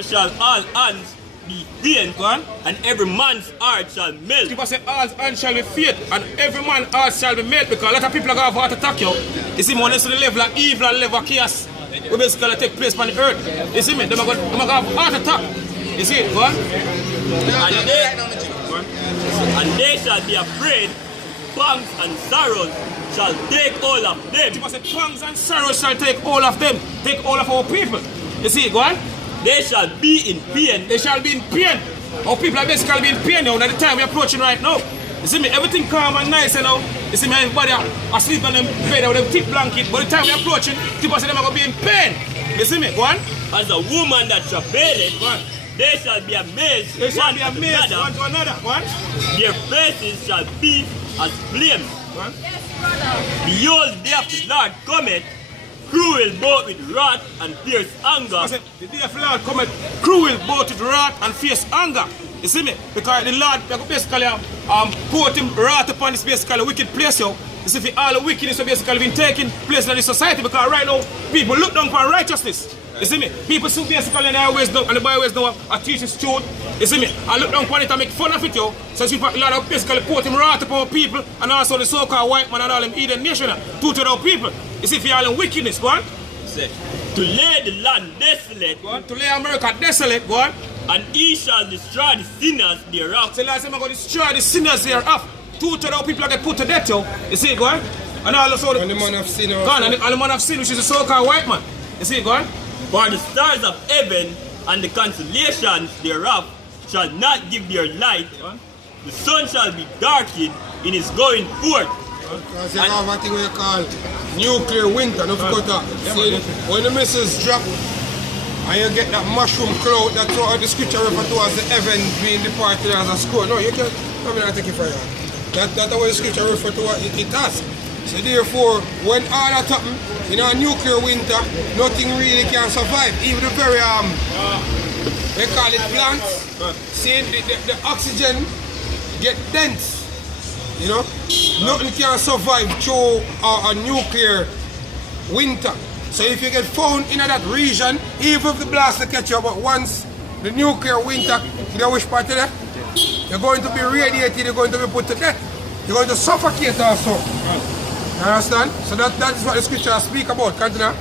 Shall all hands be faint, and every man's heart shall melt. People say all hands shall be faint, and every man's heart shall be melt, because a lot of people are going to have heart attack, yo. You see, when it's the level of evil and level of chaos, we basically take place on the earth. You see me? They're going to have heart attack. You see it, go on? And they shall be afraid, pangs and sorrows shall take all of them. People say pangs and sorrows shall take all of them, take all of our people. You see it, go on? They shall be in pain. They shall be in pain. Our people are basically be in pain now, at the time we're approaching right now. You see me, everything calm and nice, you know. You see me, everybody are asleep on them bed with them thick blanket, but the time we're approaching, people say they're going to be in pain. You see me, go on. As a woman that travaileth, they shall be amazed. They shall be amazed one to another. What? Their faces shall be as flames. Yes, brother. Behold, the day of the Lord cometh, cruel both with wrath and fierce anger. I said, the day of the Lord cometh, cruel both with wrath and fierce anger. You see me? Because the Lord basically pour him wrath upon this basically wicked place, yo. You see, all the wickedness are basically been taking place in the society, because right now, people look down for righteousness. You see me? People see basically in the highways now, and the byways now are teaching truth. You see me? I look down upon it and make fun of it, yo. So people are basically pour him wrath upon people, and also the so-called white man and all them Eden nation, to our people. You see, for all them wickedness, go on. To lay the land desolate. Go on. To lay America desolate, go on. And he shall destroy the sinners thereof. So last time I'm going to destroy the sinners thereof. Two to our people get put to death, yo. You see, go on. And also the man of sin. Go on, and the man of sin, which is the so-called white man. You see, go on. For the stars of heaven and the constellations thereof shall not give their light. The sun shall be darkened in his going forth. Because you have a thing we call nuclear winter, no forget that. See, when the missiles drop and you get that mushroom cloud, that's what the scripture refers to as the heaven being departed as a scroll. No, you can't, I mean, I take it for you. That's what the scripture refers to it as. So therefore, when all that happens, in a nuclear winter, nothing really can survive. Even the very, we call it plants, see, the oxygen get dense. You know, nothing can survive through a nuclear winter. So if you get found in that region, even if the blast will catch you, but once the nuclear winter, you know which part of that? You're going to be radiated, you're going to be put to death. You're going to suffocate also. You understand? So that is what the scriptures speak about. Continue.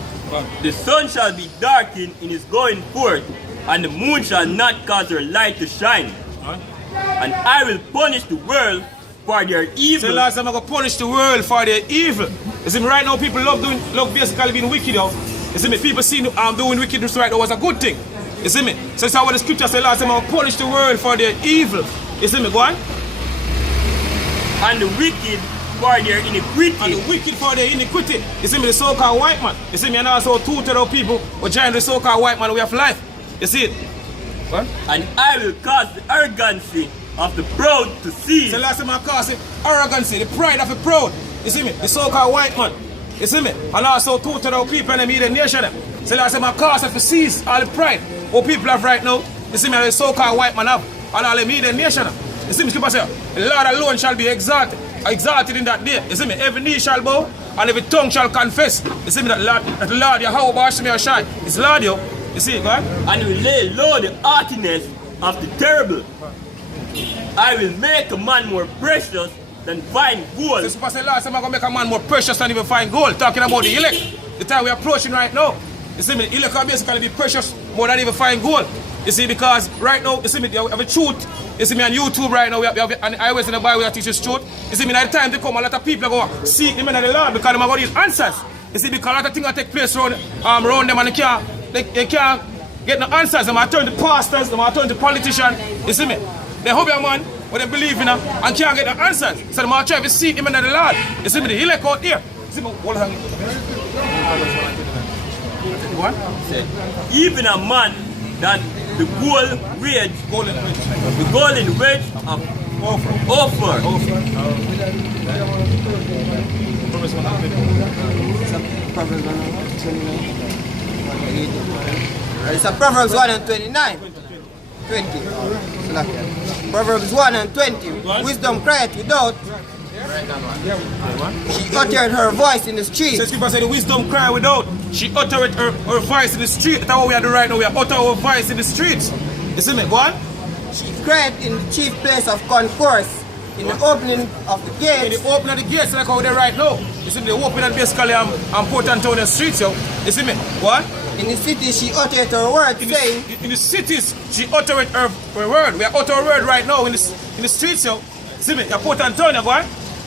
The sun shall be darkened in his going forth, and the moon shall not cause her light to shine. And I will punish the world for their evil. So last time I'm going to punish the world for their evil. You see me, right now people love basically being wicked, yo. You see me, people see doing wickedness right now was a good thing. You see me? So that's what the scripture said last time, I'm going to punish the world for their evil. You see me, go on? And the wicked for their iniquity. And the wicked for their iniquity. You see me, the so-called white man. You see me, and also two to our people who join the so-called white man way of life. You see it? What? And I will cause the arrogancy of the proud to cease. So last time I cause it arrogancy, the pride of the proud. You see me, the so-called white man. You see me? And also two to our people and the Eden nation. So last time I cause it to cease all the pride what people have right now. You see me, and the so-called white man have and all the Eden nation. You see me, people say, the Lord alone shall be exalted in that day. You see me, every knee shall bow and every tongue shall confess. You see me, that the Lord Yahweh Bashmi Ashai is Lord, yo. You see it, God? And will lay low the haughtiness of the terrible. I will make a man more precious than fine gold. So say last time I'm going to make a man more precious than even fine gold. Talking about the elect. The time we're approaching right now. You see me, the elect can basically be precious more than even fine gold. You see, because right now, you see me, we have a truth. You see me on YouTube right now, we have and I always in the Bible that teaches truth. You see me, at the time they come, a lot of people go seek the men of the Lord because they have got these answers. You see, because a lot of things that take place around them and they can't get no answers. They might turn to pastors, they might turn to politicians. You see me? They hope your man, what they believe in and can't get the answers. So they might try to seek the men of the Lord. You see me, the elect out there. You see me, hold on. What? Even a man that the golden wedge of offer. It's a Proverbs 1 and 29. 20. Proverbs 1 and 20. Wisdom crieth without, She uttered her voice in the street. So Scripture said the wisdom cry without. She uttered her voice in the street. That's what we are doing right now. We are uttering our voice in the streets. You see me? Go on. She cried in the chief place of concourse, in the opening of the gates. In the opening of the gates, like how they're right now. You see me? The opening basically on Port Antonio streets, yo. You see me? What? In the city she uttered her word, saying, in the cities, she uttered her word. We are uttering her word right now in the streets, yo. See me? Port Antonio, go on.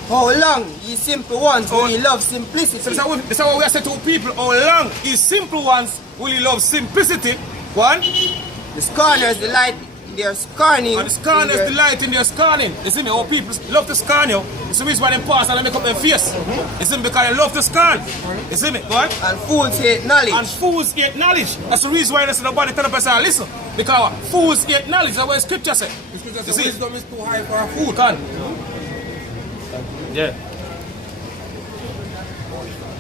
how long, ye simple ones, will ye love simplicity? So that's what we are saying to people. How long, ye simple ones, will ye love simplicity? One. The scorners delight in their scorning. And the scorners delight in their scorning. You see me? How people love to scorn you. It's the reason why they pass and they make up their face. You see me? Because they love to scorn. You see me? Go on. And fools hate knowledge. And fools hate knowledge. That's the reason why they say nobody tell the person listen. Because fools hate knowledge. That's what the scripture says. The scripture says wisdom is too high for a fool. Can. Yeah.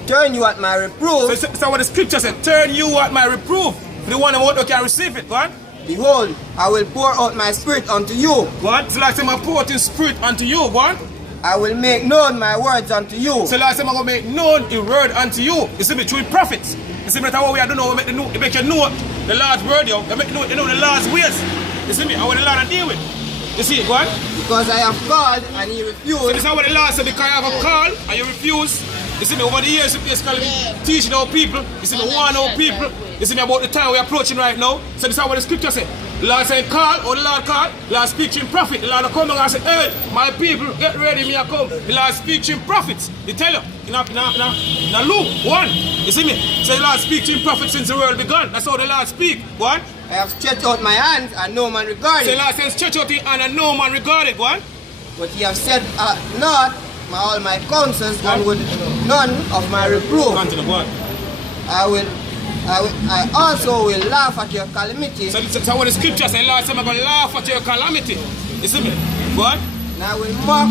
Turn you at my reproof. So that's what the scripture says. Turn you at my reproof. The one who can receive it. Go on. Behold, I will pour out my spirit unto you. Go on. So like I pour out in spirit unto you. Go on. I will make known my words unto you. So like I'm going to make known the word unto you. You see me? Through prophets. You see me? That's what we are doing now. We make you know the Lord's word, yo. You make you know the Lord's ways. You see me? I want the Lord to deal with. You see it? Go on. Because I have called and he refused. So this is what the Lord said. Because I have a call and you refuse. You see me? Over the years, you basically teaching our people. You see me? Warning our people. You see me? About the time we're approaching right now. So this is what the scripture says. The Lord said call, or the Lord call. The Lord speak to him prophet. The Lord come and say, hey, my people, get ready, me I come. The Lord speak to him prophets. He tell you, in Luke 1. You see me? So the Lord speak to him prophets since the world began. That's how the Lord speak. Go on. I have stretched out my hands and no man regarded. So the Lord says stretch out his hand and no man regarded. Go on. But ye have said not all my counsels and with none of my reproof. Continue, go on. I also will laugh at your calamity. So what the scripture says, Lord said, I'm going to laugh at your calamity. You see me? Go on. And I will mock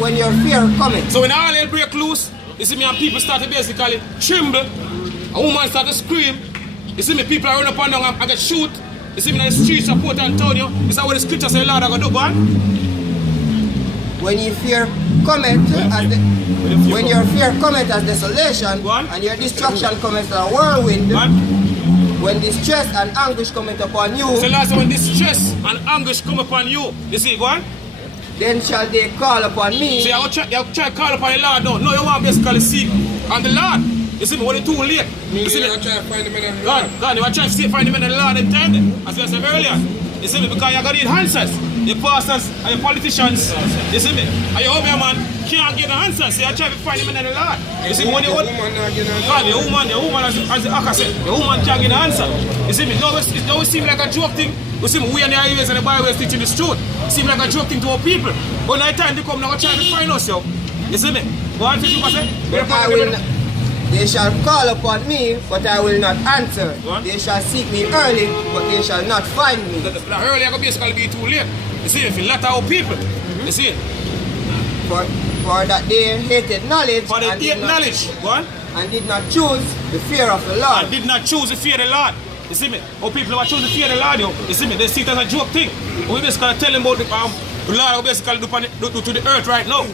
when your fear cometh. So when all hell break loose, you see me, and people start to basically tremble, a woman start to scream. You see me, people are run up and down and get shoot. You see me in the streets of Port Antonio. This is what the scripture says, Lord, I'm going to do, go on. When your fear cometh as desolation, and your destruction cometh as a whirlwind, when distress and anguish cometh upon you, so last when distress and anguish come upon you, you see, go on. Then shall they call upon me. So you try to call upon the Lord now. No, you want basically seek on the Lord. You see me, when it's too late. You see me? You try to find the men of the Lord. God, you want to try to find the men of the Lord intended. As I said earlier. You see me? Because you're going to need answers. The pastors and the politicians, you see me? And your home man can't get the answers. So you try to find the men of the Lord. You see me? When the woman as the Akka said, the woman can't get the answer. You see me? No, it seems like a joke thing. You see me? We and the highways and the byways teaching the truth. It seems like a joke thing to our people. But now time to come now, try to find us, yo. You see me? What did you say? They shall call upon me, but I will not answer. They shall seek me early, but they shall not find me. Early I could basically be too late. You see, if you let our people, you see. For that they hated knowledge, and did not choose the fear of the Lord. And did not choose the fear of the Lord. You see me? Our people who are choosing the fear of the Lord, you see me? They see it as a joke thing. We basically tell them about the Lord who basically do to the earth right now.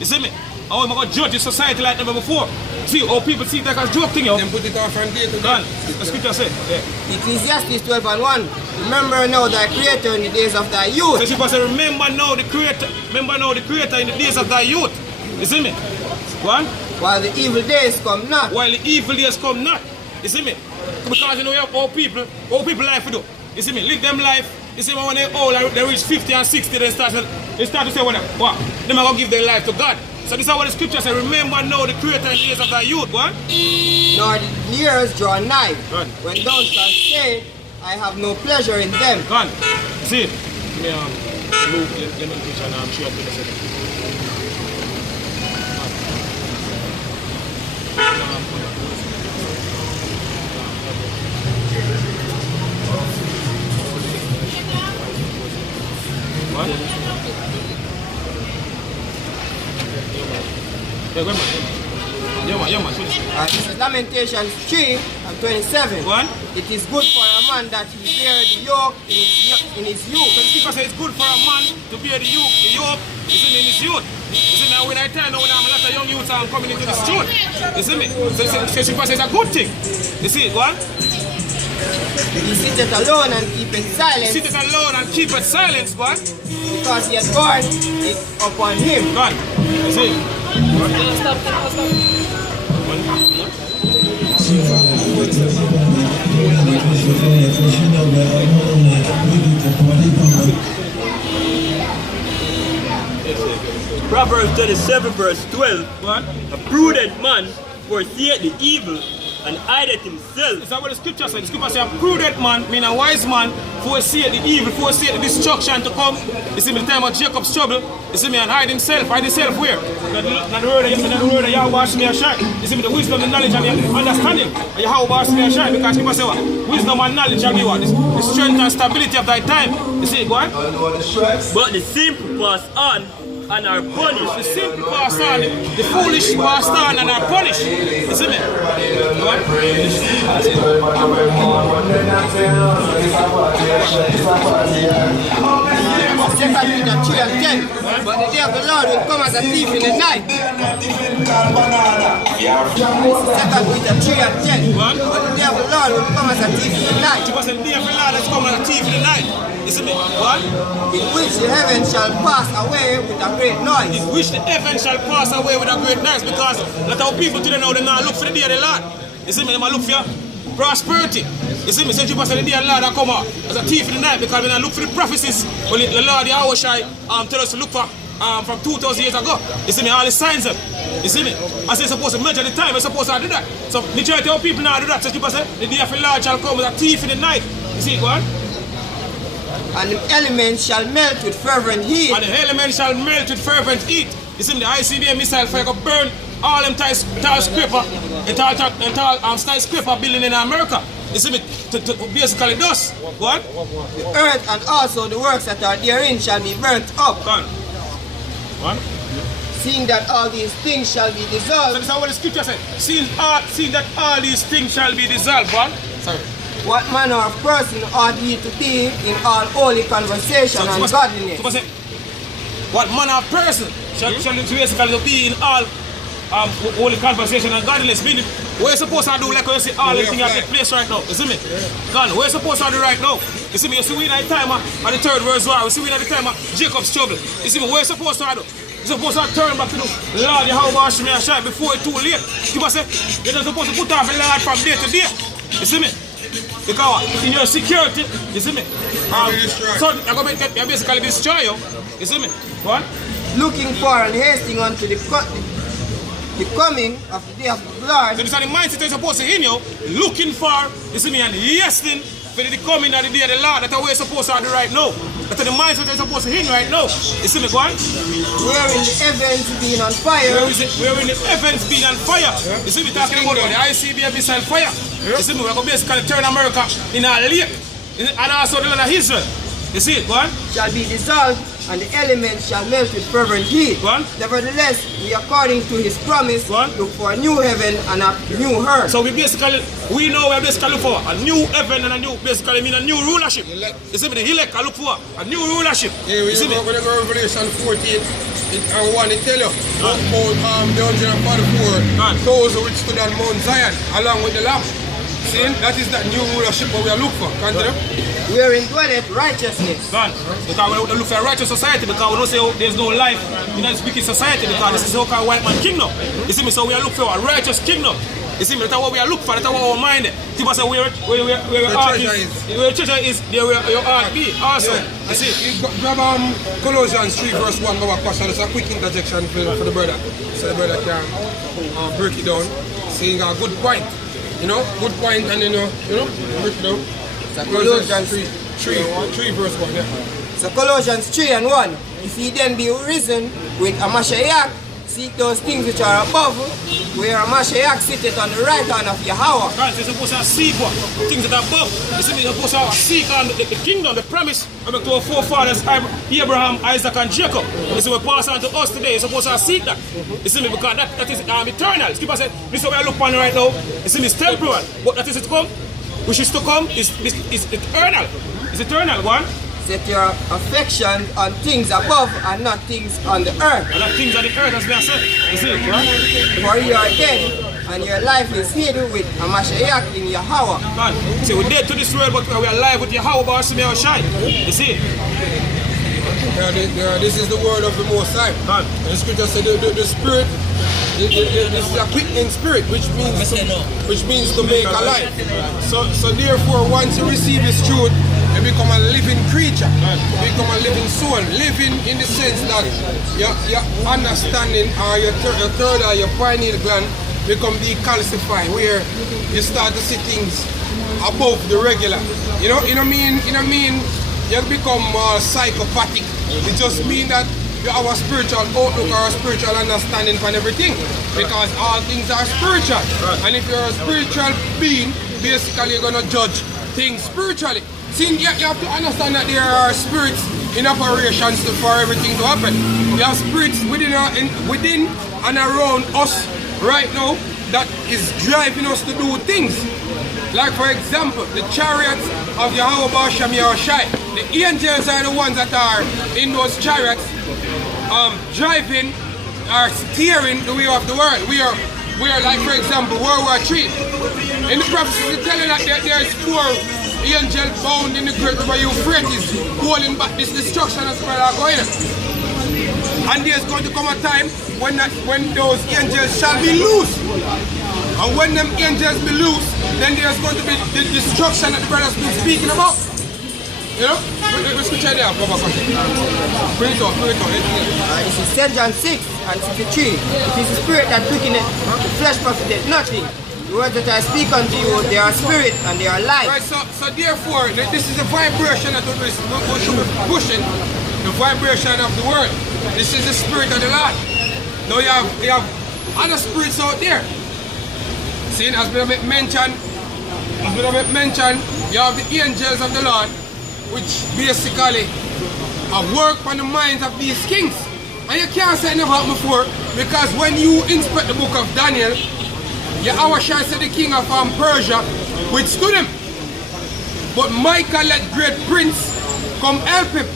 You see me? And we're going to judge the society like never before. See, all people see that as a joke thing, yo. Then put it off from day to day. The scripture said, yeah. Ecclesiastes 12:1. Remember now thy creator in the days of thy youth. So she say, remember now the creator in the days of thy youth. You see me? One. While the evil days come not. While the evil days come not. You see me? Because you know you have all people life to do. You see me? Live them life. You see me, when they're old, they reach 50 and 60, they start to say, what? They're going to give their life to God. So this is what the scripture says, remember now the creator in the days of thy youth, what? Nor the years draw nigh, when thou shalt say, I have no pleasure in them. Gone. See, Luke, let me preach and I'm sure I'm going to say that. What? This is Lamentations 3:27. One. It is good for a man that he bear the yoke in his youth. So the scripture says it's good for a man to bear the yoke, you see me, in his youth. You see me, when I tell you when I'm a lot of young youths are coming into the street, you see me, so the scripture says it's a good thing. You see it, go on. He sitteth alone and keepeth silence. Sitteth alone and keepeth silence, go on. Because he has borne it upon him. Go on. You see it. Stop. Proverbs 37 verse 12. What? A prudent man foreseeth the evil and hideth himself. Is that what the scripture says? The scripture says a prudent man, meaning a wise man, foreseeth the evil, foreseeth the destruction to come. You see me, the time of Jacob's trouble, you see me, and hide himself where? Not the word of Yahweh wash me and shine. You see me, the wisdom, the knowledge, and the understanding of Yahweh wash me and shine. Because scripture says what? Wisdom and knowledge shall be what? The strength and stability of thy time. You see it, go on? But the simple pass on and are punished. The simple pass on, the foolish pass on and are punished. You see me? Go on? Second Peter 3 and 10. But the day of the Lord will come as a thief in the night. Second Peter 3 and 10. What? But the day of the Lord will come as a thief in the night. Because the day of the Lord is coming as a thief in the night. You see me? What? In which the heavens shall pass away with a great noise. In which the heavens shall pass away with a great noise. Because a lot of people today now, they now look for the day of the Lord. You see me? They look for prosperity. You see me? So you pass the day of the Lord that come out as a thief in the night. Because when I look for the prophecies, when the Lord Yahweh tell us to look for from 2,000 years ago. You see me? All the signs of. You see me? As they're supposed to measure the time, they're supposed to do that. So majority of people now do that. So you pass the day of the Lord shall come as a thief in the night. You see it, go on? And the elements shall melt with fervent heat. And the elements shall melt with fervent heat. You see me, the ICBM missile fire go burn all them tall skyscraper building in America. You see me, to basically dust. Go on. The earth and also the works that are therein shall be burnt up. Go on. Go on. Seeing that all these things shall be So dissolved. this is what the scripture says. Seeing that all these things shall be dissolved. Go on. Sorry. What manner of person ought ye to be in all holy conversation and godliness? So what manner of person shall basically be in all holy conversation and godliness? Meaning, what you're supposed to do, like when you see all the things that take place right now. You see me? God, what you're supposed to do right now? You see me? You see we in the time of the third verse war. You see we in the time of Jacob's trouble. You see me? What you're supposed to do? You're supposed to turn back to the Lord Yahweh wash me and shine before it's too late. You must say, you're not supposed to put off the Lord from day to day. You see me? Because in your security, you see me? So you're going to basically destroy you. You see me? What? Looking for and hasting unto the coming of the day of the Lord. So this is the mindset you're supposed to in you, looking for, you see me, and hastening for the coming of the day of the Lord. That's what we're supposed to do right now. That's the mindset you're supposed to in right now. You see me, go on? Wherein the heavens being on fire. Wherein the heavens being on fire. You see me talking about the ICBM missile fire. You see me, we're going to basically turn America in a lake. And also the land of Israel. You see it, go on? Shall be dissolved, and the elements shall melt with fervent heat. Go on. Nevertheless, we according to his promise, Go on. look for a new heaven and a new earth. So we know we're basically look for a new heaven and a new, basically mean a new rulership. You see me, the elect I look for a new rulership. Yeah, when you go Revelation 14, and 1, it tell you about the 144,000 which stood on Mount Zion along with the Lamb. See, that is that new rulership what we are looking for. Continue. Wherein dwelleth righteousness. God, because we look for a righteous society, because we don't say there's no life in this wicked society, because this is how called white man kingdom. You see me, so we are looking for a righteous kingdom. You see me, that's what we are looking for, that's what our mind is. People say where your heart is, there where your heart be also. You see? Grab Colossians 3 verse 1, our question. It's a quick interjection for the brother. So the brother can break it down, saying a good point. You know, good point, and break it down. Colossians 3 verse 1, yeah. So Colossians 3 and 1. If ye then be risen with a Mashiach, seek those things which are above, where a Mashiach sitteth on the right hand of Yahweh. God, you're supposed to seek what? Things that are above. You see me, you're supposed to seek on the kingdom, the promise to our forefathers, Abraham, Isaac, and Jacob. You see, we pass on to us today. You're supposed to seek that. You see me, because that is eternal. People say, this is what we look on right now. You see me, it's temporal. But that is it come. which is to come, is eternal. It's eternal, one. Set your affection on things above and not things on the earth. And not things on the earth, as we have said. You see, right? For you are dead, and your life is hid with a Mashiach in Yahweh. Man, see, we're dead to this world, but we're alive with Yahweh, but our shine. You see? This is the word of the Most High. Man. The scripture said the spirit, this is a quickening spirit, which means to make alive. So therefore, once you receive this truth, you become a living creature. You become a living soul. Living in the sense that your understanding or your third or your pineal gland become decalcified, where you start to see things above the regular. You know what I mean? You become psychopathic. It just means that you have a spiritual outlook or a spiritual understanding for everything, because all things are spiritual. And if you're a spiritual being, basically you're gonna judge things spiritually. See, you have to understand that there are spirits in operations for everything to happen. You have spirits within and around us right now that is driving us to do things. Like for example, the chariots of Yahweh Basham Yahushai. The angels are the ones that are in those chariots driving or steering the way of the world. We are like, for example, World War III. In the prophecy, it's telling that there's 4 angels bound in the great river Euphrates holding back this destruction that's going on. And there's going to come a time when those angels shall be loose. And when them angels be loose, then there's going to be the destruction that the brother's been speaking about. You know? Let's go check it out. Bring it on. This is St. John 6 and 63. It is the spirit that quickeneth, the flesh profiteth nothing. The words that I speak unto you, they are spirit and they are life. Right, so therefore, this is the vibration that we should be pushing, the vibration of the world. This is the spirit of the Lord. Now you have other spirits out there. See, as we have mentioned, you have the angels of the Lord, which basically have worked on the minds of these kings. And you can't say it never happened before, because when you inspect the book of Daniel, Yahweh shall say the king of Persia withstood him. But Michael, that great prince, come help him.